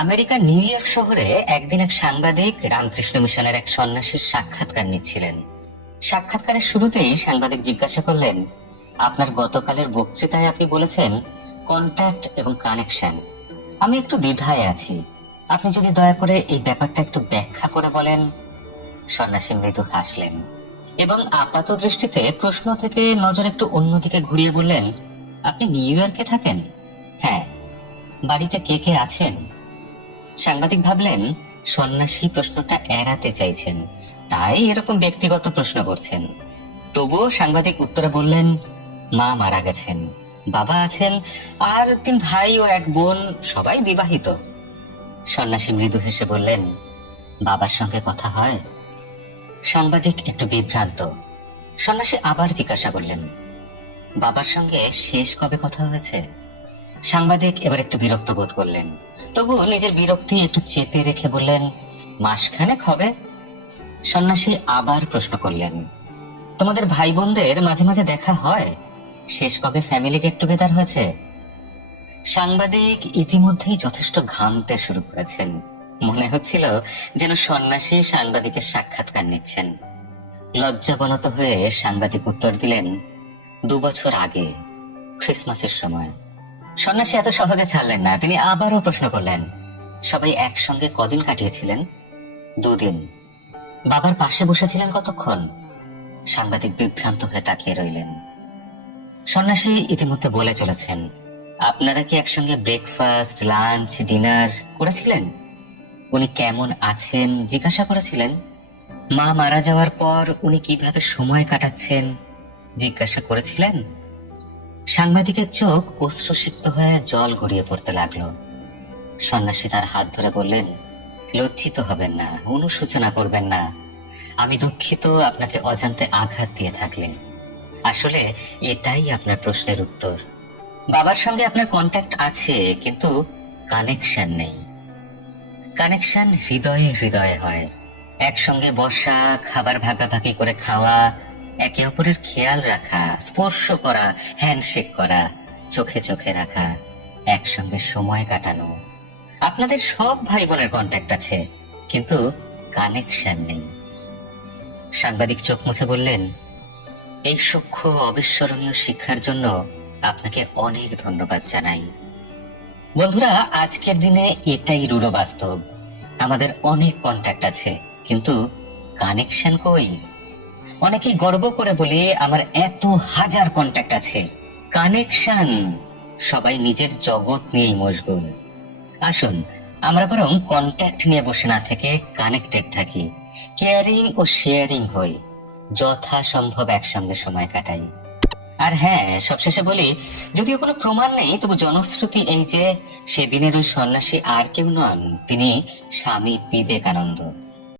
আমেরিকার new York শহরে একদিন এক সাংবাদিক রামকৃষ্ণ মিশনের এক সন্ন্যাসীর সাক্ষাৎকার নিচ্ছিলেন। সাক্ষাৎকারের শুরুতেই সাংবাদিক জিজ্ঞাসা করলেন, আপনার গতকালের বক্তৃতায় আপনি বলেছেন কন্ট্যাক্ট এবং কানেকশন আমি একটু দ্বিধায় আছি। আপনি যদি দয়া করে এই ব্যাপারটা একটু ব্যাখ্যা করে বলেন? সন্ন্যাসী মৃদু হাসলেন এবং আপাত দৃষ্টিতে প্রশ্ন থেকে নজর একটু অন্যদিকে ঘুরিয়ে বললেন, আপনি নিউ ইয়র্কে থাকেন? হ্যাঁ। বাড়িতে কে কে আছেন? সাংবাদিক ভাবলেন, সন্ন্যাসী প্রশ্নটা এড়াতে চাইছেন, তাই এরকম ব্যক্তিগত প্রশ্ন করছেন। তবুও সাংবাদিক উত্তরে বললেন, মা মারা গেছেন, বাবা আছেন, আর তিন ভাই ও এক বোন, সবাই বিবাহিত। সন্ন্যাসী মৃদু হেসে বললেন, বাবার সঙ্গে কথা হয়? সাংবাদিক একটু বিভ্রান্ত। সন্ন্যাসী আবার জিজ্ঞাসা করলেন, বাবার সঙ্গে শেষ কবে কথা হয়েছে? সাংবাদিক এবার একটু বিরক্ত বোধ করলেন। তবু নিজের বিরক্তি একটু চেপে রেখে বললেন, মাসখানেক হবে? সন্ন্যাসী আবার প্রশ্ন করলেন, তোমাদের ভাই বোনদের মাঝে মাঝে দেখা হয়? শেষ কবে ফ্যামিলি গেট টুগেদার হয়েছে? সাংবাদিক ইতিমধ্যেই যথেষ্ট ঘামতে শুরু করেছেন। মনে হচ্ছিল যেন সন্ন্যাসী সাংবাদিকের সাক্ষাৎকার নিচ্ছেন। লজ্জাবনত হয়ে সাংবাদিক উত্তর দিলেন, দু বছর আগে ক্রিসমাসের সময়। সন্ন্যাসী এত সহজে ছাড়লেন না, তিনি আবারও প্রশ্ন করলেন, সবাই একসঙ্গে কদিন কাটিয়েছিলেন? দুদিন। বাবার পাশে বসেছিলেন কতক্ষণ? সাংবাদিক বিভ্রান্ত হয়ে তাকিয়ে রইলেন। সন্ন্যাসী ইতিমধ্যে বলে চলেছেন, আপনারা কি একসঙ্গে ব্রেকফাস্ট লাঞ্চ ডিনার করেছিলেন? উনি কেমন আছেন জিজ্ঞাসা করেছিলেন। মা মারা যাওয়ার পর উনি কীভাবে সময় কাটাচ্ছেন জিজ্ঞাসা করেছিলেন? সাংবাদিকের চোখ অশ্রুসিক্ত হয়ে জল গড়িয়ে পড়তে লাগল। সন্ন্যাসী তার হাত ধরে বললেন, লজ্জিত হবেন না, অনুশোচনা করবেন না। আমি দুঃখিত আপনাকে অজান্তে আঘাত দিয়ে থাকলে। আসলে এটাই আপনার প্রশ্নের উত্তর। বাবার সঙ্গে আপনার কন্ট্যাক্ট আছে, কিন্তু কানেকশন নেই। কানেকশন হৃদয়ে হৃদয়ে হয়। একসঙ্গে বসা, খাবার ভাগাভাগি করে খাওয়া একে অপরের খেয়াল রাখা, স্পর্শ করা হ্যান্ডশেক করা, চোখে চোখে রাখা, একসঙ্গে সময় কাটানো। আপনাদের সব ভাই বোনের কন্ট্যাক্ট আছে, কিন্তু কানেকশন নেই। সাংবাদিক চোখ মুছে বললেন, এই সূক্ষ্ম, অবিস্মরণীয় শিক্ষার জন্য আপনাকে অনেক ধন্যবাদ জানাই। বন্ধুরা, আজকের দিনে এটাই রূঢ় বাস্তব। আমাদের অনেক কন্ট্যাক্ট আছে, কিন্তু কানেকশন কই? অনেকেই গর্ব করে বলি, আমার এত হাজার কন্ট্যাক্ট আছে। কানেকশন সবাই নিজের জগৎ নিয়েই মশগুল। আসুন, আমরা বরং কন্ট্যাক্ট নিয়ে বসে না থেকে কানেক্টেড থাকি। কেয়ারিং ও শেয়ারিং হই যথাসম্ভব একসঙ্গে সময় কাটাই। আর হ্যাঁ সবশেষে বলি, যদিও কোনো প্রমাণ নেই, তবু জনশ্রুতি এই যে, সেদিনের ওই সন্ন্যাসী আর কেউ নন, তিনি স্বামী বিবেকানন্দ।